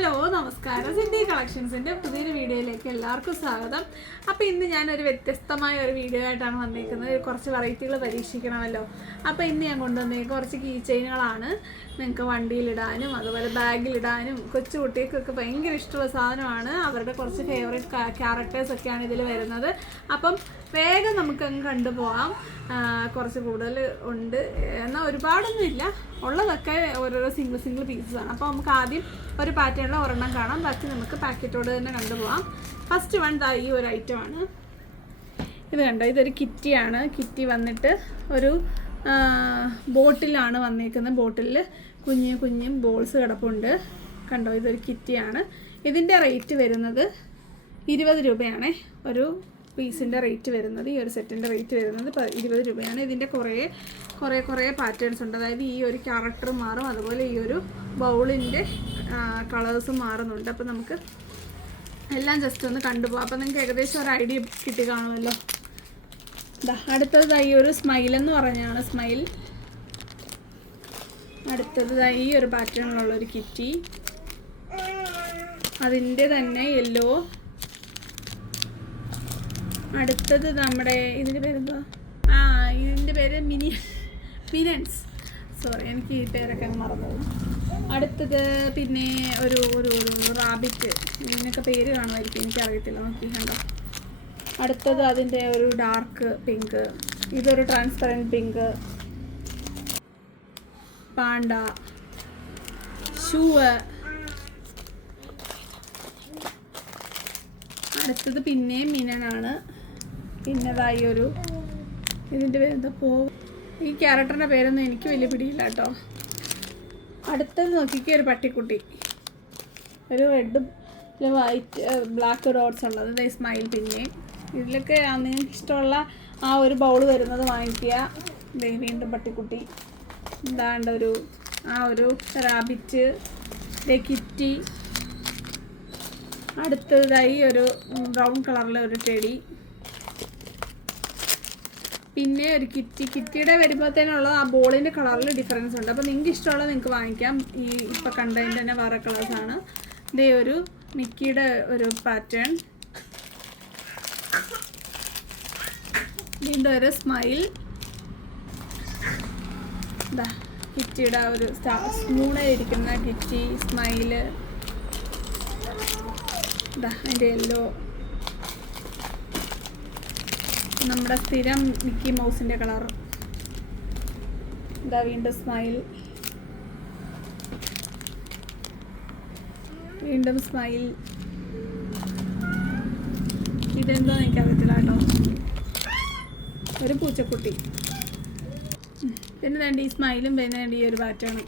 Hello നമസ്കാരം. സിന്ധി കളക്ഷൻസിൻ്റെ പുതിയൊരു വീഡിയോയിലേക്ക് എല്ലാവർക്കും സ്വാഗതം. അപ്പോൾ ഇന്ന് ഞാനൊരു വ്യത്യസ്തമായ ഒരു വീഡിയോ ആയിട്ടാണ് വന്നിരിക്കുന്നത്. കുറച്ച് വെറൈറ്റികൾ പരീക്ഷിക്കണമല്ലോ. അപ്പോൾ ഇന്ന് ഞാൻ കൊണ്ടുവന്നേക്കുന്നത് കുറച്ച് കീ ചെയിനുകളാണ്. നിങ്ങൾക്ക് വണ്ടിയിലിടാനും അതുപോലെ ബാഗിലിടാനും കൊച്ചു കുട്ടികൾക്കൊക്കെ ഭയങ്കര ഇഷ്ടമുള്ള സാധനമാണ്. അവരുടെ കുറച്ച് ഫേവറേറ്റ് ക്യാരക്ടേഴ്സൊക്കെയാണ് ഇതിൽ വരുന്നത്. അപ്പം വേഗം നമുക്കങ്ങ് കണ്ടുപോകാം. കുറച്ച് കൂടുതൽ ഉണ്ട്, എന്നാൽ ഒരുപാടൊന്നും ഇല്ല. ഉള്ളതൊക്കെ ഓരോരോ സിംഗിൾ പീസസാണ്. അപ്പോൾ നമുക്ക് ആദ്യം ഒരു പാറ്റേണിൽ ഒരെണ്ണം കാണാം, ബാക്കി നമുക്ക് പാക്കറ്റോട് തന്നെ കണ്ടുപോകാം. ഫസ്റ്റ് വൺ ഈ ഒരു ഐറ്റമാണ്. ഇത് കണ്ടോ, ഇതൊരു കിറ്റിയാണ്. കിറ്റി വന്നിട്ട് ഒരു ബോട്ടിലാണ് വന്നേക്കുന്നത്. ബോട്ടിലിൽ കുഞ്ഞും ബോൾസ് കിടപ്പുണ്ട്. കണ്ടോ, ഇതൊരു കിറ്റിയാണ്. ഇതിൻ്റെ റേറ്റ് വരുന്നത് 20 രൂപയാണേ. ഒരു പീസിൻ്റെ റേറ്റ് വരുന്നത്, ഈ ഒരു സെറ്റിൻ്റെ റേറ്റ് വരുന്നത് 20 രൂപയാണ്. ഇതിൻ്റെ കുറേ പാറ്റേൺസ് ഉണ്ട്. അതായത് ഈ ഒരു ക്യാരക്ടർ മാറും, അതുപോലെ ഈ ഒരു ബൗളിൻ്റെ കളേഴ്സും മാറുന്നുണ്ട്. അപ്പോൾ നമുക്ക് എല്ലാം ജസ്റ്റ് ഒന്ന് കണ്ടുപോകാം. അപ്പോൾ നിങ്ങൾക്ക് ഏകദേശം ഒരു ഐഡിയ കിട്ടി കാണുമല്ലോ. അടുത്തത് ഈ ഒരു സ്മൈൽ എന്ന് പറഞ്ഞാണ് സ്മൈൽ. അടുത്തത് ഈ ഒരു പാറ്റേണിലുള്ളൊരു കിറ്റി, അതിൻ്റെ തന്നെ യെല്ലോ. അടുത്തത് നമ്മുടെ ഇതിൻ്റെ പേരെന്താ, ഇതിൻ്റെ പേര് മിനിയൻസ്. സോറി, എനിക്ക് ഈ പേരൊക്കെ മറന്നു. അടുത്തത് പിന്നെ ഒരു റാബിറ്റ്, ഇതിനൊക്കെ പേര് കാണുമായിരിക്കും, എനിക്കറിയത്തില്ല. നോക്കി കണ്ടോ. അടുത്തത് അതിൻ്റെ ഒരു ഡാർക്ക് പിങ്ക്, ഇതൊരു ട്രാൻസ്പെറൻറ്റ് പിങ്ക്. Panda, shoe. അടുത്തത് പിന്നെയും മിനനാണ്. പിന്നതായി ഒരു ഇതിൻ്റെ പേരെന്താ ഈ ക്യാരക്ടറിൻ്റെ പേരൊന്നും എനിക്ക് വലിയ പിടിയില്ല കേട്ടോ. അടുത്തത് നോക്കിക്കേ, ഒരു പട്ടിക്കുട്ടി, ഒരു റെഡ് വൈറ്റ് ബ്ലാക്ക് ഡോട്ട്സ് ഉള്ളത്. സ്മൈൽ. പിന്നെ ഇതിലൊക്കെ നിങ്ങൾക്ക് ഇഷ്ടമുള്ള ആ ഒരു ബൗൾ വരുന്നത് വാങ്ങിക്കുക. വീണ്ടും പട്ടിക്കുട്ടി, എന്താണ്ട് ഒരു റാബിറ്റ്, കിറ്റി. അടുത്തതായി ഒരു ബ്രൗൺ കളറിലെ ഒരു ടെഡി. പിന്നെ ഒരു കിറ്റിയുടെ വരുമ്പോഴത്തേനുള്ള ആ ബോളിൻ്റെ കളറിൽ ഡിഫറൻസ് ഉണ്ട്. അപ്പോൾ നിങ്ങൾക്ക് ഇഷ്ടമുള്ളത് നിങ്ങൾക്ക് വാങ്ങിക്കാം. ഈ ഇപ്പം കണ്ടതിൻ്റെ തന്നെ വേറെ കളേഴ്സാണ്. ഇതേ ഒരു മിക്കിയുടെ ഒരു പാറ്റേൺ. വീണ്ടും ഒരു സ്മൈൽ. കിറ്റിയുടെ ഒരു സ്മൂണായിരിക്കുന്ന കിറ്റി, സ്മൈല്. അതിൻ്റെ യെല്ലോ, നമ്മുടെ സ്ഥിരം മിക്കി മൗസിൻ്റെ കളർ. വീണ്ടും സ്മൈൽ, വീണ്ടും സ്മൈൽ. ഇതെന്തോ എനിക്കറിയത്തില്ല കേട്ടോ. ഒരു പൂച്ചക്കുട്ടി. പിന്നെ വേണ്ട ഈ സ്മൈലും, പിന്നെ വേണ്ട ഈ ഒരു പാറ്റേണും.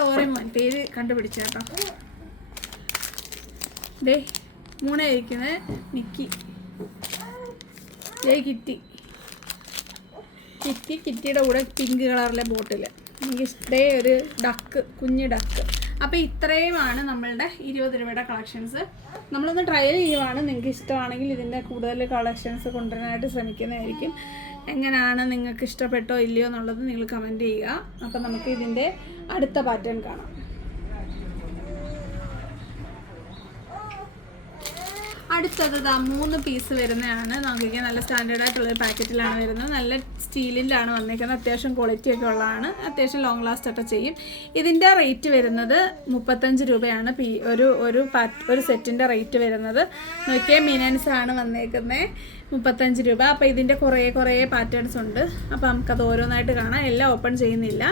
ഡോറേമോൻ പേര് കണ്ടുപിടിച്ച കേട്ടോ. മൂന്നായിരിക്കുന്നത് മിക്കി. കിറ്റിയുടെ കൂടെ പിങ്ക് കളറിലെ ബോട്ടിൽ. എനിക്ക് ഇഷ്ടേ ഒരു കുഞ്ഞ് ഡക്ക്. അപ്പോൾ ഇത്രയുമാണ് നമ്മളുടെ 20 രൂപയുടെ കളക്ഷൻസ്. നമ്മളൊന്ന് ട്രയൽ ചെയ്യുവാണ്. നിങ്ങൾക്ക് ഇഷ്ടമാണെങ്കിൽ ഇതിൻ്റെ കൂടുതൽ കളക്ഷൻസ് കൊണ്ടുവരാനായിട്ട് ശ്രമിക്കുന്നതായിരിക്കും. എങ്ങനെയാണ്, നിങ്ങൾക്ക് ഇഷ്ടപ്പെട്ടോ ഇല്ലയോ എന്നുള്ളത് നിങ്ങൾ കമൻറ്റ് ചെയ്യുക. അപ്പോൾ നമുക്ക് ഇതിൻ്റെ അടുത്ത പാറ്റേൺ കാണാം. അടുത്തത് 3 പീസ് വരുന്നതാണ്. നോക്കിക്കാൻ നല്ല സ്റ്റാൻഡേർഡ് ആയിട്ടുള്ളൊരു പാക്കറ്റിലാണ് വരുന്നത്. നല്ല സ്റ്റീലിലാണ് വന്നിരിക്കുന്നത്. അത്യാവശ്യം ക്വാളിറ്റി ഒക്കെ ഉള്ളതാണ്. അത്യാവശ്യം ലോങ് ലാസ്റ്റ് ഒക്കെ ചെയ്യും. ഇതിൻ്റെ റേറ്റ് വരുന്നത് 35 രൂപയാണ്. ഒരു സെറ്റിൻ്റെ റേറ്റ് വരുന്നത്. നോക്കിയാൽ മിനൻസ് ആണ് വന്നേക്കുന്നത്. 35 രൂപ. അപ്പോൾ ഇതിൻ്റെ കുറേ പാറ്റേൺസ് ഉണ്ട്. അപ്പോൾ നമുക്കത് ഓരോന്നായിട്ട് കാണാം. എല്ലാം ഓപ്പൺ ചെയ്യുന്നില്ല,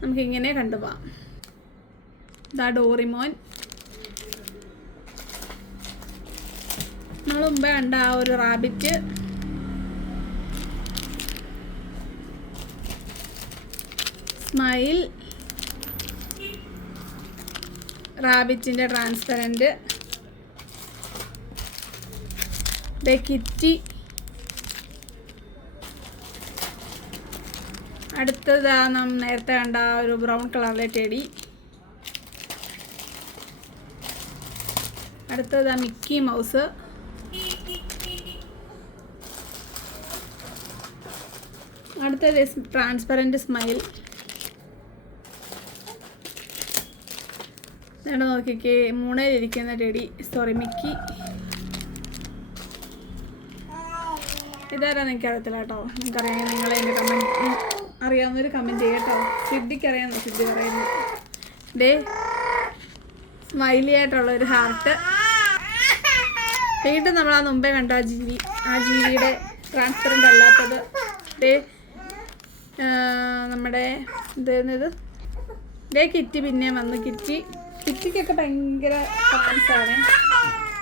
നമുക്കിങ്ങനെ കണ്ടുപോകാം. ഡോറിമോൻ. നമ്മൾ മുമ്പേ കണ്ട ആ ഒരു റാബിറ്റ്. സ്മൈൽ, റാബിറ്റിൻ്റെ ട്രാൻസ്പെറൻറ്റ്. കിറ്റി. അടുത്തത് നാം നേരത്തെ കണ്ട ഒരു ബ്രൗൺ കളറിലെ ടെഡി. അടുത്തത് മിക്കി മൗസ്. അടുത്തത് ട്രാൻസ്പെറൻറ്റ് സ്മൈൽ. എന്നിട്ട് നോക്കിക്കേ, മൂണയിലിരിക്കുന്ന ടെഡി, സോറി മിക്കി. ഇതാരാ എനിക്ക് അറിയത്തില്ല കേട്ടോ. നിങ്ങൾക്കറിയാം, നിങ്ങൾ എൻ്റെ കമൻറ്റ് അറിയാവുന്നൊരു കമൻറ്റ് ചെയ്യട്ടോ. സിദ്ധിക്ക് അറിയാമെന്നോ സിദ്ധി പറയുന്നു. ഡേ സ്മൈലി ആയിട്ടുള്ളൊരു ഹാർട്ട്. വീണ്ടും നമ്മൾ ആ മുമ്പേ കണ്ട ആ ജീവിയുടെ ട്രാൻസ്പെറൻ്റ് അല്ലാത്തത്. ഡേ നമ്മുടെ ഇത് ഡേ കിറ്റി പിന്നെ വന്നു. കിറ്റിക്കൊക്കെ ഭയങ്കര ഫാൻസാണ്.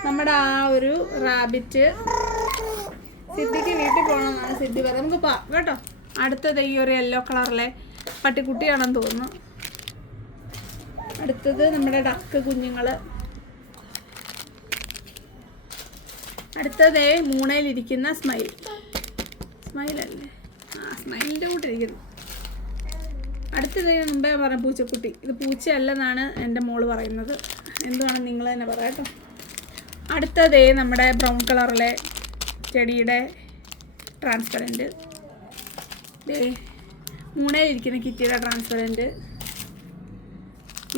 നമ്മുടെ ആ ഒരു റാബിറ്റ്. സിദ്ധിക്ക് വീട്ടിൽ പോകണമെന്നാണ് സിദ്ധി പറയുന്നത്. നമുക്ക് പോവാം കേട്ടോ. അടുത്തത് ഈ ഒരു യെല്ലോ കളറിലെ പട്ടിക്കുട്ടിയാണെന്ന് തോന്നുന്നു. അടുത്തത് നമ്മുടെ ഡക്ക് കുഞ്ഞുങ്ങൾ. അടുത്തത് മൂണയിലിരിക്കുന്ന സ്മൈലല്ലേ, സ്മൈലിൻ്റെ കൂട്ടിരിക്കുന്നു. അടുത്തത് മുമ്പേ പറഞ്ഞ പൂച്ചക്കുട്ടി. ഇത് പൂച്ചയല്ലെന്നാണ് എൻ്റെ മോള് പറയുന്നത്. എന്തുവാണ് നിങ്ങൾ തന്നെ പറയാം കേട്ടോ. അടുത്തത് നമ്മുടെ ബ്രൗൺ കളറിലെ ചെടിയുടെ ട്രാൻസ്പെറൻറ്റ്. മൂണയിലിരിക്കുന്ന കിറ്റിയുടെ ട്രാൻസ്പെറൻറ്റ്.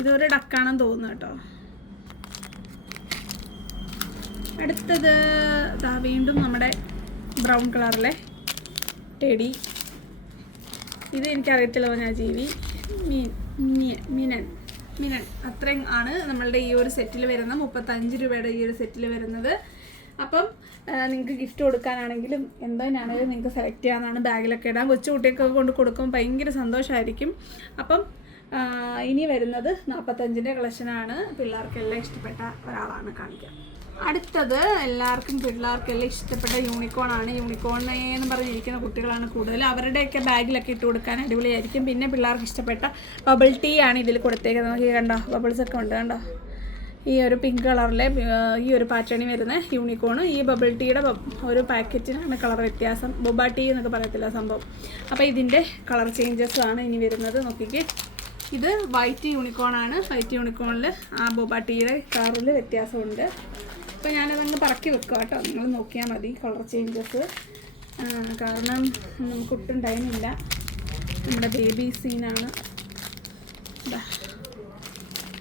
ഇതൊരു ഡക്കാണെന്ന് തോന്നുന്നു കേട്ടോ. അടുത്തത് വീണ്ടും നമ്മുടെ ബ്രൗൺ കളറിലെ ടെഡി. ഇത് എനിക്കറിയത്തില്ല ഞാൻ ജീവി. മിനൻ അത്രയും ആണ് നമ്മളുടെ ഈ ഒരു സെറ്റിൽ വരുന്നത്. 35 രൂപയുടെ ഈ ഒരു സെറ്റിൽ വരുന്നത്. അപ്പം നിങ്ങൾക്ക് ഗിഫ്റ്റ് കൊടുക്കാനാണെങ്കിലും എന്തിനാണെങ്കിലും നിങ്ങൾക്ക് സെലക്ട് ചെയ്യാവുന്നതാണ്. ബാഗിലൊക്കെ ഇടാൻ, കൊച്ചു കുട്ടികൾക്കൊക്കെ കൊണ്ട് കൊടുക്കുമ്പോൾ ഭയങ്കര സന്തോഷമായിരിക്കും. അപ്പം ഇനി വരുന്നത് 45ൻ്റെ കളക്ഷനാണ്. പിള്ളേർക്കെല്ലാം ഇഷ്ടപ്പെട്ട ഒരാളാണ് കാണിക്കുക. അടുത്തത് പിള്ളേർക്കെല്ലാം ഇഷ്ടപ്പെട്ട യൂണിക്കോൺ ആണ്. യൂണിക്കോൺ എന്ന് പറഞ്ഞിരിക്കുന്ന കുട്ടികളാണ് കൂടുതൽ. അവരുടെയൊക്കെ ബാഗിലൊക്കെ ഇട്ട് കൊടുക്കാൻ അടിപൊളിയായിരിക്കും. പിന്നെ പിള്ളേർക്ക് ഇഷ്ടപ്പെട്ട ബബിൾ ടീ ആണ് ഇതിൽ കൊടുത്തേക്കുന്നത്. നമുക്ക് കണ്ടോ, ബബിൾസൊക്കെ ഉണ്ട് കണ്ടോ. ഈ ഒരു പിങ്ക് കളറിലെ ഈ ഒരു പാറ്റേണിൽ വരുന്ന യൂണിക്കോണ്. ഈ ബബിൾ ടീയുടെ ഒരു പാക്കറ്റിനാണ് കളർ വ്യത്യാസം. ബൊബ ടീ എന്നൊക്കെ പറയത്തില്ല സംഭവം. അപ്പോൾ ഇതിൻ്റെ കളർ ചേഞ്ചസ് ആണ് ഇനി വരുന്നത്. നോക്കിക്കേ, ഇത് വൈറ്റ് യൂണിക്കോണാണ്. വൈറ്റ് യൂണിക്കോണിൽ ആ ബൊബ ടീയുടെ കളറിൽ വ്യത്യാസമുണ്ട്. അപ്പോൾ ഞാനതങ്ങ് പറക്കി വെക്കുക കേട്ടോ. നിങ്ങൾ നോക്കിയാൽ മതി കളർ ചേഞ്ചസ്. കാരണം നമുക്കൊട്ടും ടൈമില്ല. നമ്മുടെ ബേബി സീനാണ്.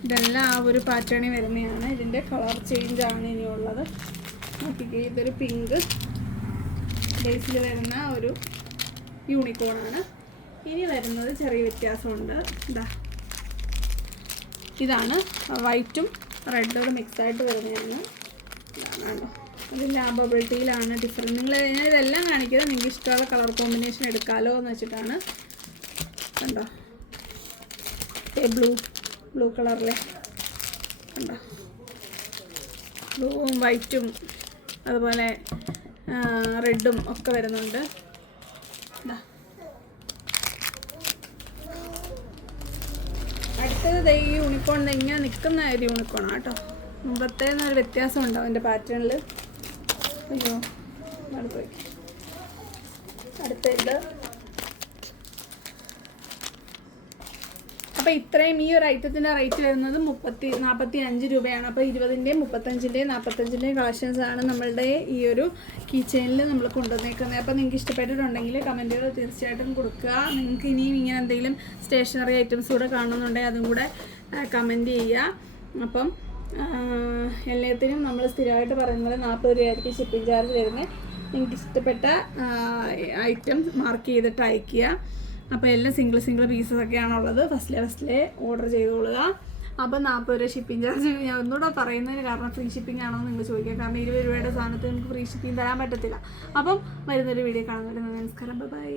ഇതെല്ലാം ആ ഒരു പാറ്റേണിൽ വരുന്നതാണ്. ഇതിൻ്റെ കളർ ചേഞ്ചാണ് ഇനിയുള്ളത്. നോക്കിക്കേ, ഇതൊരു പിങ്ക് ബേസിൽ വരുന്ന ഒരു യൂണിക്കോണാണ്. ഇനി വരുന്നത് ചെറിയ വ്യത്യാസമുണ്ട്. ഇതാണ് വൈറ്റും റെഡും മിക്സായിട്ട് വരുന്നതാണ്. ഇതാണോ, അതിൽ ആ ബബിൾ ടീയിലാണ് ഡിഫറൻറ്റ്. ഞാൻ ഇതെല്ലാം കാണിക്കുന്നത് നിങ്ങൾക്ക് ഇഷ്ടമുള്ള കളർ കോമ്പിനേഷൻ എടുക്കാമല്ലോ എന്ന് വെച്ചിട്ടാണ്. കണ്ടോ, ബ്ലൂ കളറിലെ കണ്ടോ, ബ്ലൂവും വൈറ്റും അതുപോലെ റെഡും ഒക്കെ വരുന്നുണ്ട്. അടുത്തത് ഈ യൂണിക്കോൺ ഇങ്ങനെ നിൽക്കുന്ന ഒരു യൂണിക്കോണാണ് കേട്ടോ. മുമ്പത്തെ ഒരു വ്യത്യാസമുണ്ട് അവൻ്റെ പാറ്റേണിൽ. അയ്യോ പോയി. അടുത്ത ഇത്. അപ്പോൾ ഇത്രയും ഈ ഒരു ഐറ്റത്തിൻ്റെ റേറ്റ് വരുന്നത് 45 രൂപയാണ്. അപ്പോൾ 20ൻ്റെയും 35ൻ്റെയും 45ൻ്റെയും കളക്ഷൻസാണ് നമ്മളുടെ ഈ ഒരു കീ ചെയിനിൽ നമ്മൾ കൊണ്ടുവന്നേക്കുന്നത്. അപ്പോൾ നിങ്ങൾക്ക് ഇഷ്ടപ്പെട്ടിട്ടുണ്ടെങ്കിൽ കമൻറ്റുകൾ തീർച്ചയായിട്ടും കൊടുക്കുക. നിങ്ങൾക്ക് ഇനിയും ഇങ്ങനെ എന്തെങ്കിലും സ്റ്റേഷനറി ഐറ്റംസ് കൂടെ കാണുന്നുണ്ടെങ്കിൽ അതും കൂടെ കമൻറ്റ് ചെയ്യുക. അപ്പം എല്ലാത്തിനും നമ്മൾ സ്ഥിരമായിട്ട് പറയുന്നത് 40 രൂപയായിരിക്കും ഷിപ്പിംഗ് ചാർജ് വരുന്നത്. നിങ്ങൾക്ക് ഇഷ്ടപ്പെട്ട ഐറ്റം മാർക്ക് ചെയ്തിട്ട് അയയ്ക്കുക. അപ്പോൾ എല്ലാം സിംഗിൾ പീസസൊക്കെയാണുള്ളത്. ഫസ്റ്റിലെ ഓർഡർ ചെയ്തോളുക. അപ്പം 40 രൂപ ഷിപ്പിംഗ് ചാർജ്. ഞാൻ ഒന്നുകൂടെ പറയുന്നതിന് കാരണം ഫ്രീ ഷിപ്പിംഗ് ആണോ എന്ന് നിങ്ങൾ ചോദിക്കുക. കാരണം 20 രൂപയുടെ സാധനത്തിന് നമുക്ക് ഫ്രീ ഷിപ്പിംഗ് തരാൻ പറ്റത്തില്ല. അപ്പം വരുന്നൊരു വീഡിയോ കാണുന്നവരെ നമസ്കാരം, ബൈ.